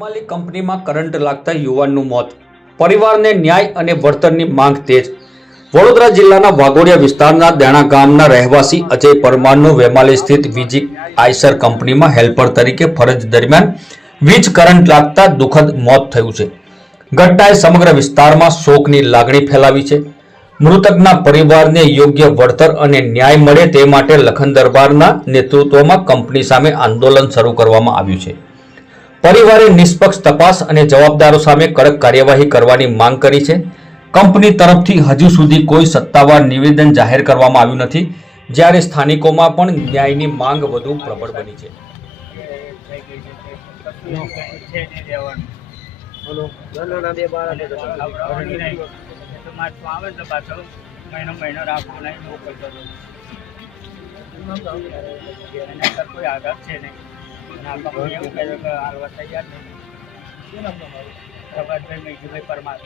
વેમાલી કંપનીમાં કરંટ લાગતા યુવાનનું મોત. પરિવારને ન્યાય અને વળતરની માંગ તેજ. વડોદરા જિલ્લાના વાઘોડિયા વિસ્તારના દેણા ગામના રહેવાસી અજય પરમારનું વેમાલી સ્થિત વીજી આઈસર કંપનીમાં હેલ્પર તરીકે ફરજ દરમિયાન વીજ કરંટ લાગતા દુઃખદ મોત થયું છે. ઘટનાએ સમગ્ર વિસ્તારમાં શોકની લાગણી ફેલાવી છે. મૃતકના પરિવારને યોગ્ય વળતર અને ન્યાય મળે તે માટે લખન દરબારના નેતૃત્વમાં કંપની સામે આંદોલન શરૂ કરવામાં આવ્યું છે. પરિવારે નિષ્પક્ષ તપાસ અને જવાબદારો સામે કડક કાર્યવાહી કરવાની માંગ કરી છે. કંપની તરફથી હજુ સુધી કોઈ સત્તાવાર નિવેદન જાહેર કરવામાં આવ્યું નથી, જ્યારે સ્થાનિકોમાં પણ ન્યાયની માંગ વધુ પ્રબળ બની છે. મહિનો રાખવો નહીં, બહુ કરતો હતો. કોઈ આઘાત છે નહીં. એવું કહ્યું કે હાલવા તૈયાર નહીં. પ્રભાતભાઈ મેઘજીભાઈ પરમાર.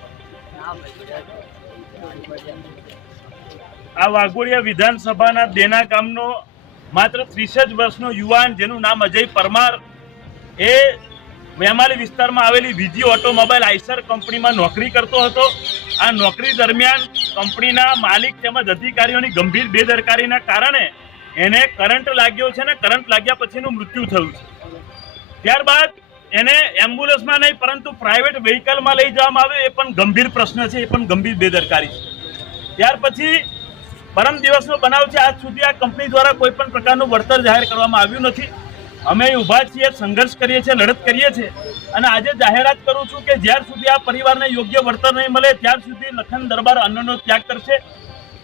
આ વાઘોડિયા વિધાનસભાના દેના ગામનો માત્ર 30 જ વર્ષનો યુવાન જેનું નામ અજય પરમાર એ વેમાલી વિસ્તારમાં આવેલી વીજી ઓટોમોબાઈલ આઈસર કંપનીમાં નોકરી કરતો હતો. આ નોકરી દરમિયાન કંપનીના માલિક તેમજ અધિકારીઓની ગંભીર બેદરકારીના કારણે એને કરંટ લાગ્યો છે અને કરંટ લાગ્યા પછીનું મૃત્યુ થયું છે. ત્યારબાદ એને એમ્બ્યુલન્સમાં નહીં પરંતુ પ્રાઇવેટ વ્હીકલમાં લઈ જવામાં આવ્યો, એ પણ ગંભીર પ્રશ્ન છે, એ પણ ગંભીર બેદરકારી છે. ત્યાર પછી પરમ દિવસનો બનાવ છે. આજ સુધી આ કંપની દ્વારા કોઈ પણ પ્રકારનું વળતર જાહેર કરવામાં આવ્યું નથી. અમે ઊભા છીએ, સંઘર્ષ કરીએ છીએ, લડત કરીએ છીએ અને આજે જાહેરાત કરું છું કે જ્યાર સુધી આ પરિવારને યોગ્ય વળતર નહીં મળે ત્યાર સુધી લખન દરબાર અન્નનો ત્યાગ કરશે.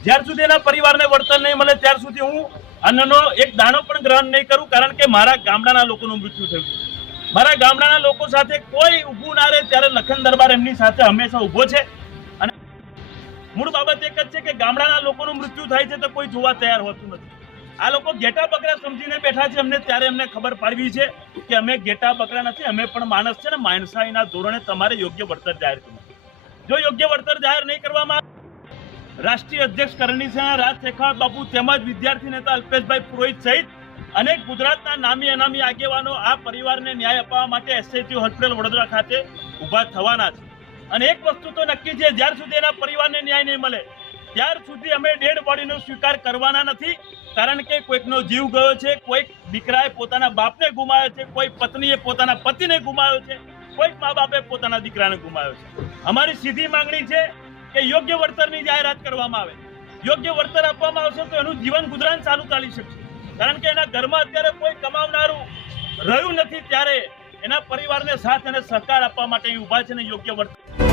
જ્યાર સુધી એના પરિવારને વળતર નહીં મળે ત્યાર સુધી હું અન્નનો એક દાણો પણ ગ્રહણ નહીં કરું, કારણ કે મારા ગામડાના લોકોનું મૃત્યુ થયું છે. મારા ગામડાના લોકો સાથે કોઈ ઊભું ના રહે ત્યારે લખન દરબાર એમની સાથે હંમેશા ઊભો છે. અને મૂળ બાબત એક જ છે કે ગામડાના લોકોનું મૃત્યુ થાય છે તો કોઈ જોવા તૈયાર હોતું નથી. આ લોકો ઘેટા બકરા સમજીને બેઠા છે. અમને ત્યારે એમને ખબર પાડવી છે કે અમે ઘેટા બકરા નથી, અમે પણ માણસ છે ને માણસાઈના ધોરણે તમારે યોગ્ય વળતર જાહેર કરવું. જો યોગ્ય વળતર જાહેર નહીં કરવામાં રાષ્ટ્રીય અધ્યક્ષ કરણી સેના રાજ શેખાવત બાપુ તેમજ વિદ્યાર્થી નેતા અલ્પેશભાઈ પુરોહિત સહિત અનેક ગુજરાતના નામી અનામી આગેવાનો આ પરિવારને ન્યાય અપાવવા માટે એસએચયુ હોસ્પિટલ વડોદરા ખાતે ઊભા થવાના છે. અને એક વસ્તુ તો નક્કી છે, જ્યાર સુધી એના પરિવારને ન્યાય નહીં મળે ત્યાર સુધી અમે ડેડ બોડીનો સ્વીકાર કરવાના નથી. કારણ કે કોઈકનો જીવ ગયો છે, કોઈક દીકરાએ પોતાના બાપને ગુમાવ્યો છે, કોઈ પત્નીએ પોતાના પતિને ગુમાવ્યો છે, કોઈક મા બાપે પોતાના દીકરાને ગુમાવ્યો છે. અમારી સીધી માંગણી છે કે યોગ્ય વળતરની જાહેરાત કરવામાં આવે. યોગ્ય વળતર આપવામાં આવશે તો એનું જીવન ગુજરાન ચાલી શકશે. કારણ કે એના ઘરમાં અત્યારે કોઈ કમાવનારું રહ્યું નથી, ત્યારે એના પરિવારને સાથ અને સહકાર આપવા માટે ઊભા છે ને યોગ્ય વળતર